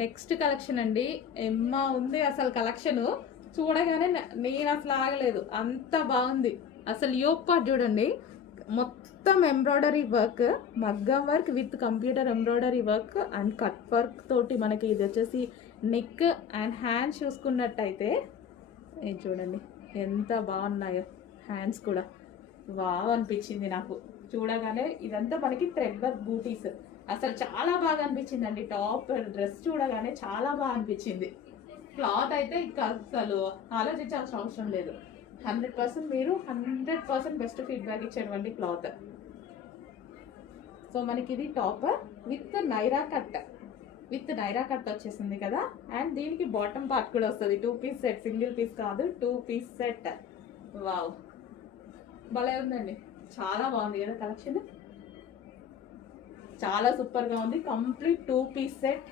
Next collection అండి. ఎమ్మా ఉంది అసలు కలెక్షన్ చూడగానే నేను అసలు ఆగలేదు, అంత బాగుంది. అసలు యోగ్ పార్ట్ చూడండి, మొత్తం ఎంబ్రాయిడరీ వర్క్, మగ్గం work with computer embroidery work and cut work తోటి మనకి ఇది వచ్చేసి నెక్ అండ్ హ్యాండ్స్ చూసుకున్నట్టయితే ఇది చూడండి ఎంత బాగున్నాయో. హ్యాండ్స్ కూడా వావ్ అనిపించింది నాకు చూడగానే. ఇదంతా మనకి థ్రెడ్ వర్క్ బూటీస్, అసలు చాలా బాగా అనిపించిందండి. టాప్ డ్రెస్ చూడగానే చాలా బాగా అనిపించింది. క్లాత్ అయితే ఇంకా అసలు ఆలోచించాల్సిన అవసరం లేదు. 100% మీరు 100% బెస్ట్ ఫీడ్బ్యాక్ ఇచ్చేటువంటి క్లాత్. సో మనకి ఇది టాప్ విత్ నైరా కట్ వచ్చేసింది కదా. అండ్ దీనికి బాటమ్ పార్ట్ కూడా వస్తుంది. 2 పీస్ సెట్, సింగిల్ పీస్ కాదు, 2 పీస్ సెట్. వావ్ భలే ఉందండి, చాలా బాగుంది కదా కలెక్షన్, చాలా సూపర్గా ఉంది. Complete 2 piece set.